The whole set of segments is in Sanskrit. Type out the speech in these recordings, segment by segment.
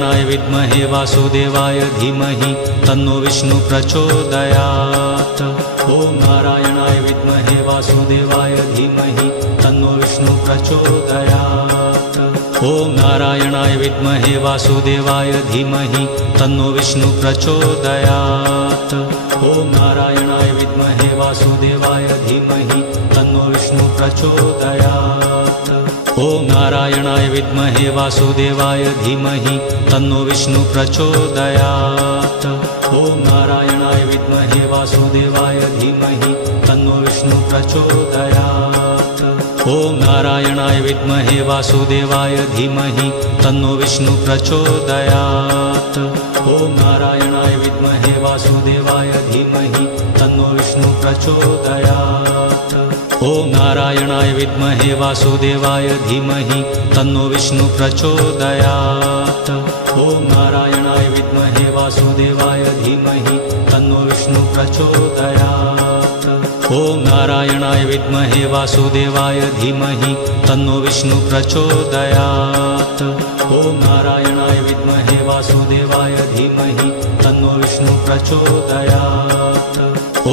नारायणाय विद्महे वासुदेवाय धीमहि तन्नो विष्णु प्रचोदयात्। ॐ नारायणाय विद्महे वासुदेवाय धीमहि तन्नो विष्णु प्रचोदयात्। ॐ नारायणाय विद्महे वासुदेवाय धीमहि तन्नो विष्णु प्रचोदयात्। ॐ नारायणाय विद्महे वासुदेवाय धीमहि तन्नो विष्णु प्रचोदयात्। ॐ नारायणाय विद्महे वासुदेवाय धीमहि तन्नो विष्णु प्रचोदयात्। ॐ नारायणाय विद्महे वासुदेवाय धीमहि तन्नो विष्णु प्रचोदयात्। ॐ नारायणाय विद्महे वासुदेवाय धीमहि तन्नो विष्णु प्रचोदयात्। ॐ नारायणाय विद्महे वासुदेवाय धीमहि तन्नो विष्णु प्रचोदयात्। ॐ नारायणाय विद्महे वासुदेवाय धीमहि तन्नो विष्णु प्रचोदयात्। ॐ नारायणाय विद्महे वासुदेवाय धीमहि तन्नो विष्णु प्रचोदयात्। ॐ नारायणाय विद्महे वासुदेवाय धीमहि तन्नो विष्णु प्रचोदयात्। ॐ नारायणाय विद्महे वासुदेवाय धीमहि तन्नो विष्णु प्रचोदयात्।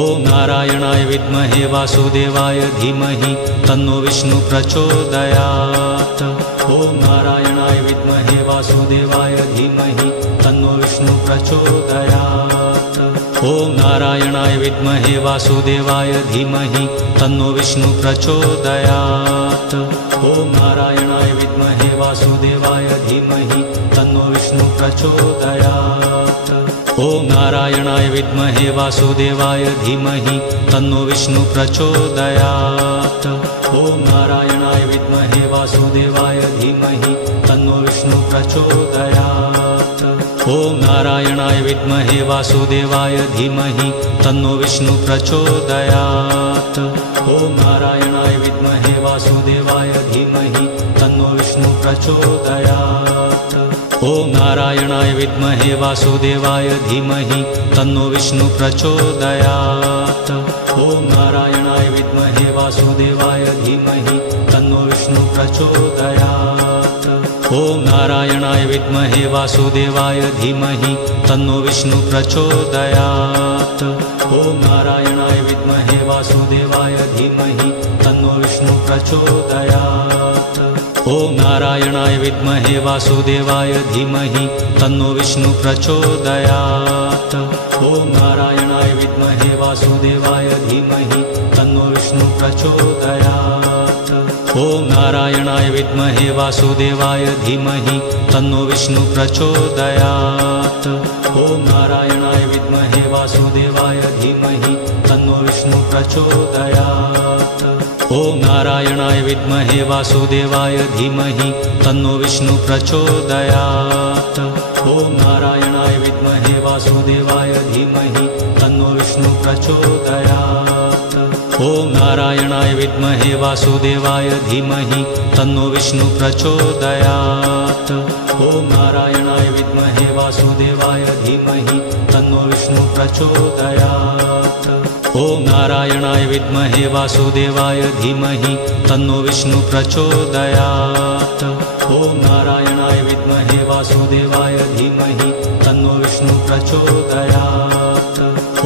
ॐ नारायणाय विद्महे वासुदेवाय धीमहि तन्नो विष्णु प्रचोदयात्। ॐ नारायणाय विद्महे वासुदेवाय धीमहि तन्नो विष्णु प्रचोदयात्। ॐ नारायणाय विद्महे वासुदेवाय धीमहि तन्नो विष्णु प्रचोदयात्। ॐ नारायणाय विद्महे वासुदेवाय धीमहि तन्नो विष्णु प्रचोदयात्। ॐ नारायणाय विद्महे वासुदेवाय धीमहि तन्नो विष्णु प्रचोदयात्। ॐ नारायणाय विद्महे वासुदेवाय धीमहि तन्नो विष्णु प्रचोदयात्। ॐ नारायणाय विद्महे वासुदेवाय धीमहि तन्नो विष्णु प्रचोदयात्। ॐ नारायणाय विद्महे वासुदेवाय धीमहि तन्नो विष्णु प्रचोदयात्। ॐ नारायणाय विद्महे वासुदेवाय धीमहि तन्नो विष्णु प्रचोदयात्। ॐ नारायणाय विद्महे वासुदेवाय धीमहि तन्नो विष्णु प्रचोदयात्। ॐ नारायणाय विद्महे वासुदेवाय धीमहि तन्नो विष्णु प्रचोदयात्। ॐ नारायणाय विद्महे वासुदेवाय धीमहि तन्नो विष्णु प्रचोदयात्। ॐ नारायणाय विद्महे वासुदेवाय धीमहि तन्नो विष्णु प्रचोदयात्। ॐ नारायणाय विद्महे वासुदेवाय धीमहि तन्नो विष्णु प्रचोदयात्। ॐ नारायणाय विद्महे वासुदेवाय धीमहि तन्नो विष्णु प्रचोदयात्। ॐ नारायणाय विद्महे वासुदेवाय धीमहि तन्नो विष्णु प्रचोदयात्। ॐ नारायणाय विद्महे वासुदेवाय धीमहि तन्नो विष्णु प्रचोदयात्। ॐ नारायणाय विद्महे वासुदेवाय धीमहि तन्नो विष्णु प्रचोदयात्। ॐ नारायणाय विद्महे वासुदेवाय धीमहि तन्नो विष्णु प्रचोदयात्। ॐ नारायणाय विद्महे वासुदेवाय धीमहि तन्नो विष्णु प्रचोदयात्। ॐ नारायणाय विद्महे वासुदेवाय धीमहि तन्नो विष्णु प्रचोदयात्। ॐ नारायणाय विद्महे वासुदेवाय धीमहि तन्नो विष्णु प्रचोदयात्।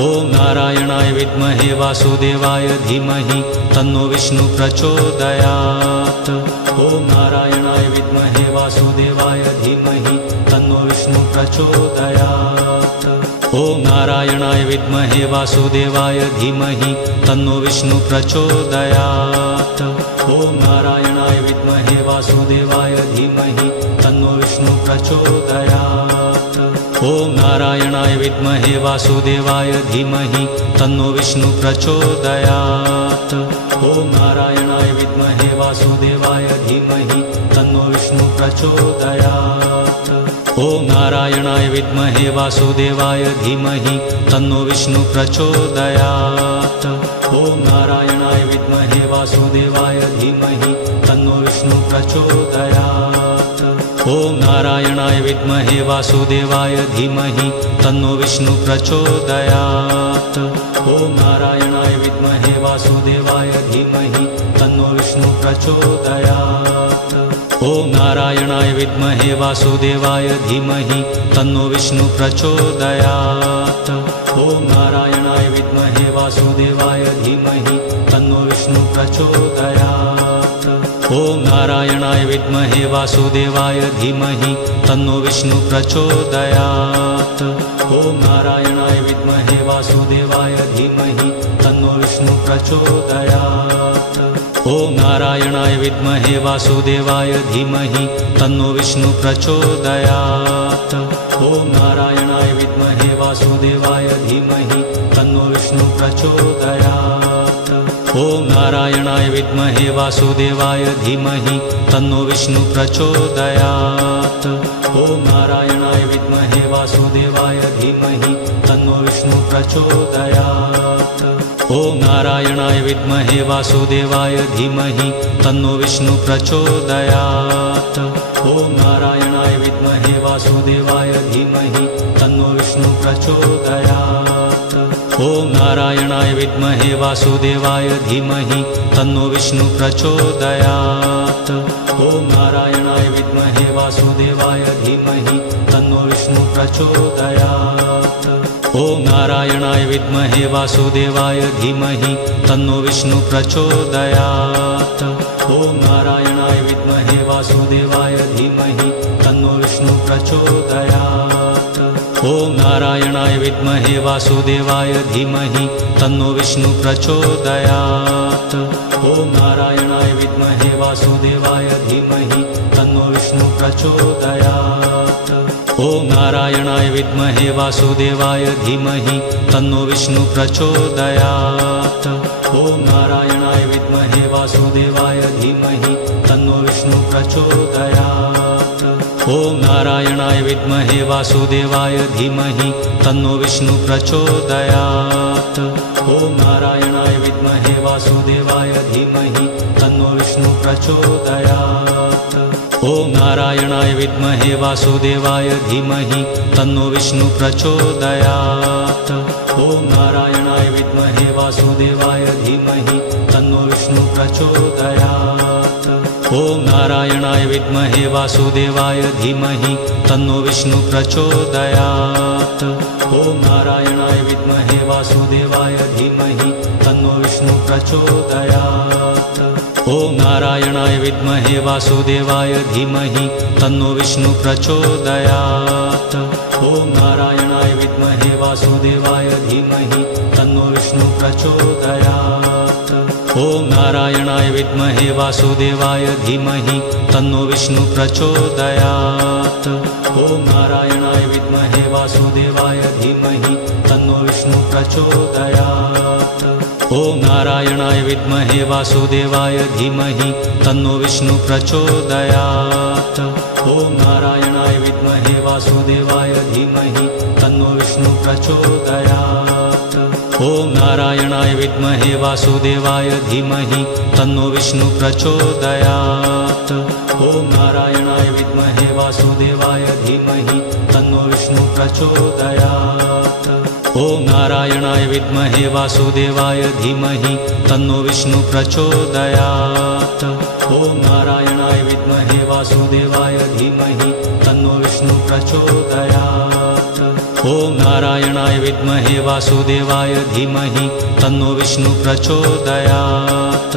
ॐ नारायणाय विद्महे वासुदेवाय धीमहि तन्नो विष्णु प्रचोदयात्। ॐ नारायणाय विद्महे वासुदेवाय धीमहि तन्नो विष्णु प्रचोदयात्। ॐ नारायणाय विद्महे वासुदेवाय धीमहि तन्नो विष्णु प्रचोदयात्। ॐ नारायणाय विद्महे वासुदेवाय धीमहि तन्नो विष्णु प्रचोदयात्। ॐ नारायणाय विद्महे वासुदेवाय धीमहि तन्नो विष्णु प्रचोदयात्। ॐ नारायणाय विद्महे वासुदेवाय धीमहि तन्नो विष्णु प्रचोदयात्। ॐ नारायणाय विद्महे वासुदेवाय धीमहि तन्नो विष्णु प्रचोदयात्। ॐ नारायणाय विद्महे वासुदेवाय धीमहि तन्नो विष्णु प्रचोदयात्। ॐ नारायणाय विद्महे वासुदेवाय धीमहि तन्नो विष्णु प्रचोदयात्। ॐ नारायणाय विद्महे वासुदेवाय धीमहि तन्नो विष्णु प्रचोदयात्। ॐ नारायणाय विद्महे वासुदेवाय धीमहि तन्नो विष्णु प्रचोदयात्। ॐ नारायणाय विद्महे वासुदेवाय धीमहि तन्नो विष्णु प्रचोदयात्। ॐ नारायणाय विद्महे वासुदेवाय धीमहि तन्नो विष्णु प्रचोदयात्। ॐ नारायणाय विद्महे वासुदेवाय धीमहि तन्नो विष्णु प्रचोदयात्। ॐ नारायणाय विद्महे वासुदेवाय धीमहि तन्नो विष्णु प्रचोदयात्। ॐ नारायणाय विद्महे वासुदेवाय धीमहि तन्नो विष्णु प्रचोदयात्। ॐ नारायणाय विद्महे वासुदेवाय धीमहि तन्नो विष्णु प्रचोदयात्। ॐ नारायणाय विद्महे वासुदेवाय धीमहि तन्नो विष्णु प्रचोदयात्। ॐ नारायणाय विद्महे वासुदेवाय धीमहि तन्नो विष्णु प्रचोदयात्। ॐ नारायणाय विद्महे वासुदेवाय धीमहि तन्नो विष्णु प्रचोदयात्। ॐ नारायणाय विद्महे वासुदेवाय धीमहि तन्नो विष्णु प्रचोदयात्। ॐ नारायणाय विद्महे वासुदेवाय धीमहि तन्नो विष्णु प्रचोदयात्। ॐ नारायणाय विद्महे वासुदेवाय धीमहि तन्नो विष्णु प्रचोदयात्। ॐ नारायणाय विद्महे वासुदेवाय धीमहि तन्नो विष्णु प्रचोदयात्। ॐ नारायणाय विद्महे वासुदेवाय धीमहि तन्नो विष्णु प्रचोदयात्। ॐ नारायणाय विद्महे वासुदेवाय धीमहि तन्नो विष्णु प्रचोदयात्। ॐ नारायणाय विद्महे वासुदेवाय धीमहि तन्नो विष्णु प्रचोदयात्। ॐ नारायणाय विद्महे वासुदेवाय धीमहि तन्नो विष्णु प्रचोदयात्। ॐ नारायणाय विद्महे वासुदेवाय धीमहि तन्नो विष्णु प्रचोदयात्। ॐ नारायणाय विद्महे वासुदेवाय धीमहि तन्नो विष्णु प्रचोदयात्। ॐ नारायणाय विद्महे वासुदेवाय धीमहि तन्नो विष्णु प्रचोदयात्। ॐ नारायणाय विद्महे वासुदेवाय धीमहि तन्नो विष्णु प्रचोदयात्। ॐ नारायणाय विद्महे वासुदेवाय धीमहि तन्नो विष्णु प्रचोदयात्। ॐ नारायणाय विद्महे वासुदेवाय धीमहि तन्नो विष्णु प्रचोदयात्। ॐ नारायणाय विद्महे वासुदेवाय धीमहि तन्नो विष्णु प्रचोदयात्। ॐ नारायणाय विद्महे वासुदेवाय धीमहि तन्नो विष्णु प्रचोदयात्। ॐ नारायणाय विद्महे वासुदेवाय धीमहि तन्नो विष्णु प्रचोदयात्। ॐ नारायणाय विद्महे वासुदेवाय धीमहि तन्नो विष्णु प्रचोदयात्। ॐ नारायणाय विद्महे वासुदेवाय धीमहि तन्नो विष्णु प्रचोदयात्। ॐ नारायणाय विद्महे वासुदेवाय धीमहि तन्नो विष्णु प्रचोदयात्। ॐ नारायणाय विद्महे वासुदेवाय धीमहि तन्नो विष्णु प्रचोदयात्। ॐ नारायणाय विद्महे वासुदेवाय धीमहि तन्नो विष्णु प्रचोदयात्। ॐ नारायणाय विद्महे वासुदेवाय धीमहि तन्नो विष्णु प्रचोदयात्। ॐ नारायणाय विद्महे वासुदेवाय धीमहि तन्नो विष्णु प्रचोदयात्। ॐ नारायणाय विद्महे वासुदेवाय धीमहि तन्नो विष्णु प्रचोदयात्।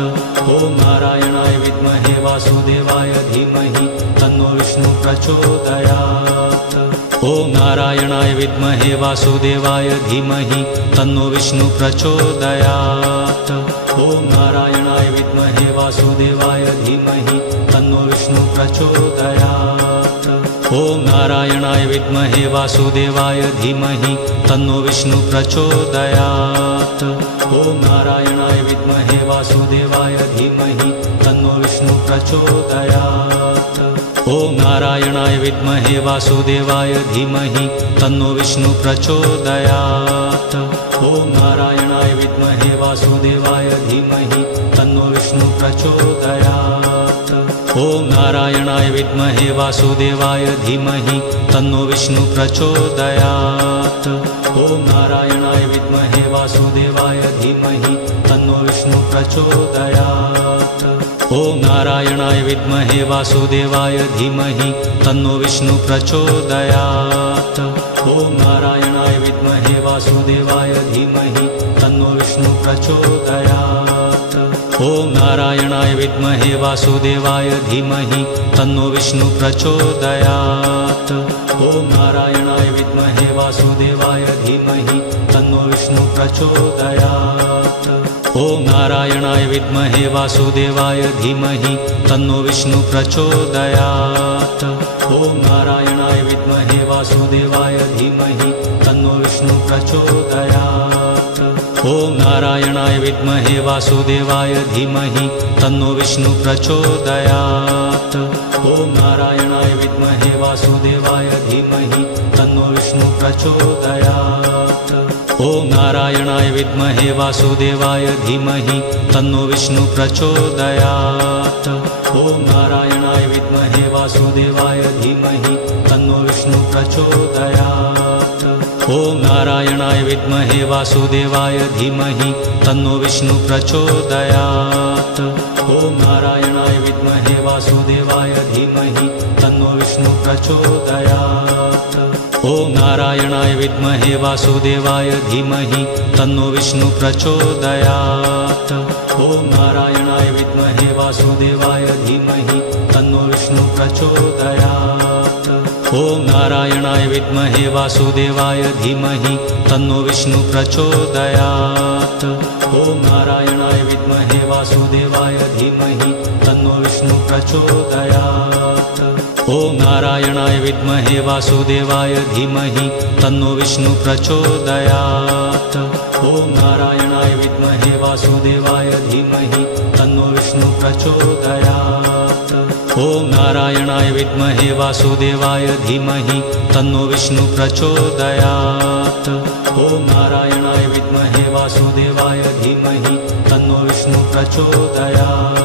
ॐ नारायणाय विद्महे वासुदेवाय धीमहि तन्नो विष्णु प्रचोदयात्। ॐ नारायणाय विद्महे वासुदेवाय धीमहि तन्नो विष्णु प्रचोदयात्। ॐ नारायणाय विद्महे वासुदेवाय धीमहि तन्नो विष्णु प्रचोदयात्। ॐ नारायणाय विद्महे वासुदेवाय धीमहि तन्नो विष्णु प्रचोदयात्। ॐ नारायणाय विद्महे वासुदेवाय धीमहि तन्नो विष्णु प्रचोदयात्। ॐ नारायणाय विद्महे वासुदेवाय धीमहि तन्नो विष्णु प्रचोदयात्। ॐ नारायणाय विद्महे वासुदेवाय धीमहि तन्नो विष्णु प्रचोदयात्। ॐ नारायणाय विद्महे वासुदेवाय धीमहि तन्नो विष्णु प्रचोदयात्। ॐ नारायणाय विद्महे वासुदेवाय धीमहि तन्नो विष्णु प्रचोदयात्। ॐ नारायणाय विद्महे वासुदेवाय धीमहि तन्नो विष्णु प्रचोदयात्। ॐ नारायणाय विद्महे वासुदेवाय धीमहि तन्नो विष्णु प्रचोदयात्। ॐ नारायणाय विद्महे वासुदेवाय धीमहि तन्नो विष्णु प्रचोदयात्। ॐ नारायणाय विद्महे वासुदेवाय धीमहि तन्नो विष्णु प्रचोदयात्। ॐ नारायणाय विद्महे वासुदेवाय धीमहि तन्नो विष्णु प्रचोदयात्। ॐ नारायणाय विद्महे वासुदेवाय धीमहि तन्नो विष्णु प्रचोदयात्। ॐ नारायणाय विद्महे वासुदेवाय धीमहि तन्नो विष्णु प्रचोदयात्। ॐ नारायणाय विद्महे वासुदेवाय धीमहि तन्नो विष्णु प्रचोदयात्। ॐ नारायणाय विद्महे वासुदेवाय धीमहि तन्नो विष्णु प्रचोदयात्। ॐ नारायणाय विद्महे वासुदेवाय धीमहि तन्नो विष्णु प्रचोदयात्। ॐ नारायणाय विद्महे वासुदेवाय धीमहि तन्नो विष्णु प्रचोदयात्। ॐ नारायणाय विद्महे वासुदेवाय धीमहि तन्नो विष्णु प्रचोदयात्। ॐ नारायणाय विद्महे वासुदेवाय धीमहि तन्नो विष्णु प्रचोदयात्। ॐ नारायणाय विद्महे वासुदेवाय धीमहि तन्नो विष्णु प्रचोदयात्। ॐ नारायणाय विद्महे वासुदेवाय धीमहि तन्नो विष्णु प्रचोदयात्। ॐ नारायणाय विद्महे वासुदेवाय धीमहि तन्नो विष्णु प्रचोदयात्। ॐ नारायणाय विद्महे वासुदेवाय धीमहि तन्नो विष्णु प्रचोदयात्। ॐ नारायणाय विद्महे वासुदेवाय धीमहि तन्नो विष्णु प्रचोदयात्। ॐ नारायणाय विद्महे वासुदेवाय धीमहि तन्नो विष्णु प्रचोदयात्। ॐ नारायणाय विद्महे वासुदेवाय धीमहि तन्नो विष्णु प्रचोदयात्।